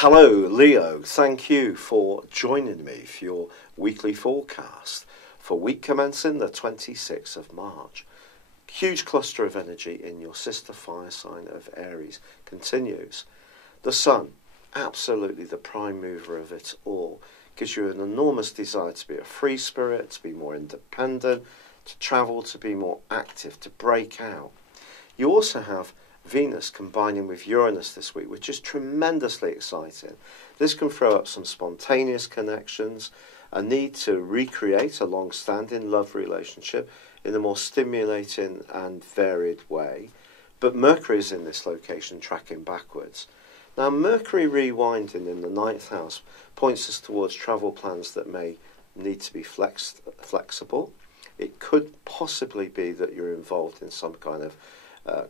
Hello, Leo. Thank you for joining me for your weekly forecast for week commencing the 26th of March. Huge cluster of energy in your sister fire sign of Aries continues. The Sun, absolutely the prime mover of it all, gives you an enormous desire to be a free spirit, to be more independent, to travel, to be more active, to break out. You also have Venus combining with Uranus this week, which is tremendously exciting. This can throw up some spontaneous connections, a need to recreate a long-standing love relationship in a more stimulating and varied way. But Mercury is in this location, tracking backwards. Now, Mercury rewinding in the 9th house points us towards travel plans that may need to be flexible. It could possibly be that you're involved in some kind of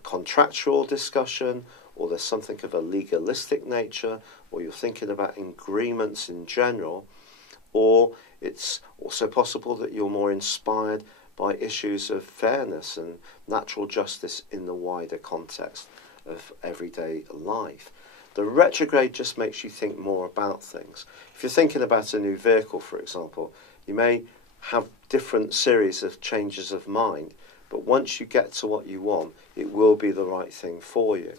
contractual discussion, or there's something of a legalistic nature, or you're thinking about agreements in general, or it's also possible that you're more inspired by issues of fairness and natural justice in the wider context of everyday life. The retrograde just makes you think more about things. If you're thinking about a new vehicle, for example, you may have different series of changes of mind, but once you get to what you want, it will be the right thing for you.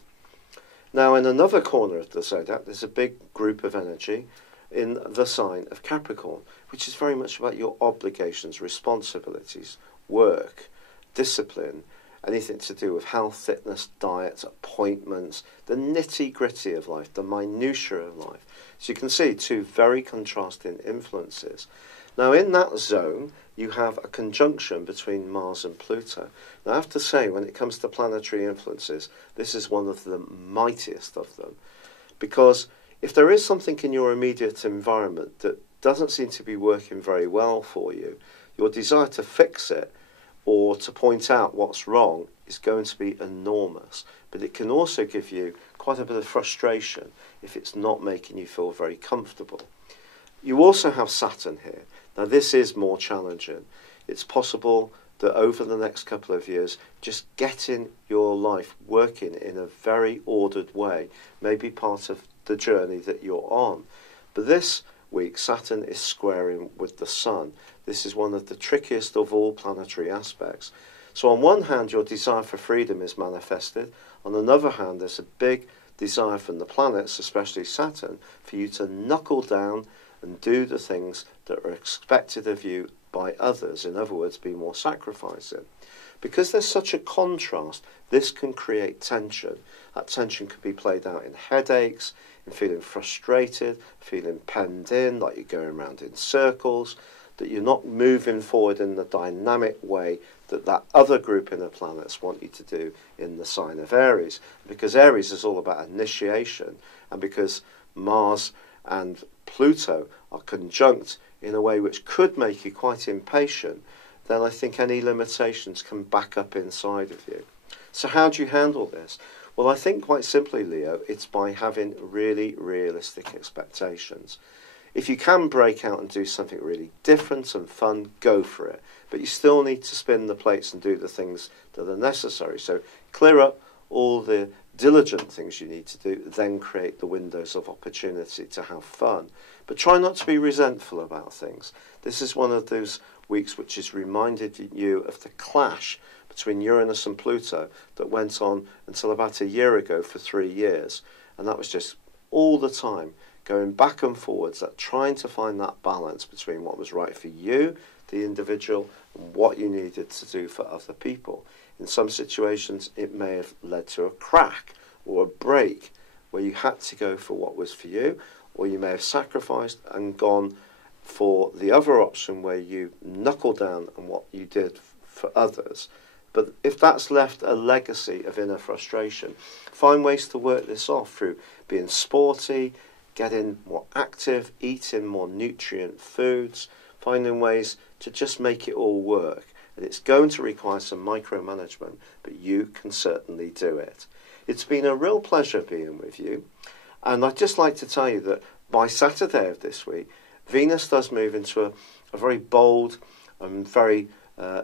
Now, in another corner of the Zodiac, there's a big group of energy in the sign of Capricorn, which is very much about your obligations, responsibilities, work, discipline, anything to do with health, fitness, diet, appointments, the nitty-gritty of life, the minutiae of life. So you can see two very contrasting influences. Now, in that zone, you have a conjunction between Mars and Pluto. Now, I have to say, when it comes to planetary influences, this is one of the mightiest of them. Because if there is something in your immediate environment that doesn't seem to be working very well for you, your desire to fix it or to point out what's wrong is going to be enormous. But it can also give you quite a bit of frustration if it's not making you feel very comfortable. You also have Saturn here. Now, this is more challenging. It's possible that over the next couple of years, just getting your life working in a very ordered way may be part of the journey that you're on. But this week, Saturn is squaring with the Sun. This is one of the trickiest of all planetary aspects. So on one hand, your desire for freedom is manifested. On another hand, there's a big desire from the planets, especially Saturn, for you to knuckle down and do the things that are expected of you by others. In other words, be more sacrificing. Because there's such a contrast, this can create tension. That tension can be played out in headaches, in feeling frustrated, feeling penned in, like you're going around in circles, that you're not moving forward in the dynamic way that that other group in the planets want you to do in the sign of Aries. Because Aries is all about initiation, and because Mars and Pluto are conjunct in a way which could make you quite impatient, then I think any limitations can back up inside of you. So how do you handle this? Well, I think quite simply, Leo, it's by having really realistic expectations. If you can break out and do something really different and fun, go for it. But you still need to spin the plates and do the things that are necessary. So clear up all the diligent things you need to do, then create the windows of opportunity to have fun. But try not to be resentful about things. This is one of those weeks which has reminded you of the clash between Uranus and Pluto that went on until about a year ago for 3 years. And that was just all the time going back and forwards, that trying to find that balance between what was right for you, the individual, and what you needed to do for other people. In some situations, it may have led to a crack or a break where you had to go for what was for you, or you may have sacrificed and gone for the other option where you knuckle down on what you did for others. But if that's left a legacy of inner frustration, find ways to work this off through being sporty, getting more active, eating more nutrient foods, finding ways to just make it all work. And it's going to require some micromanagement, but you can certainly do it. It's been a real pleasure being with you. And I'd just like to tell you that by Saturday of this week, Venus does move into a very bold and very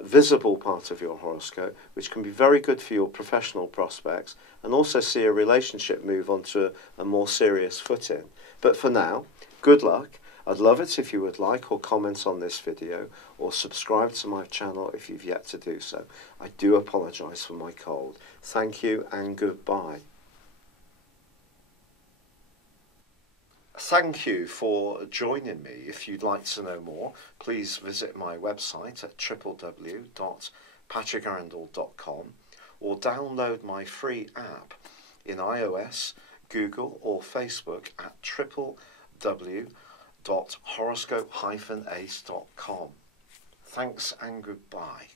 visible part of your horoscope, which can be very good for your professional prospects and also see a relationship move onto a more serious footing. But for now, good luck. I'd love it if you would like or comment on this video or subscribe to my channel if you've yet to do so. I do apologise for my cold. Thank you and goodbye. Thank you for joining me. If you'd like to know more, please visit my website at www.patrickarundell.com or download my free app in iOS, Google or Facebook at www.horoscope-ace.com. Thanks and goodbye.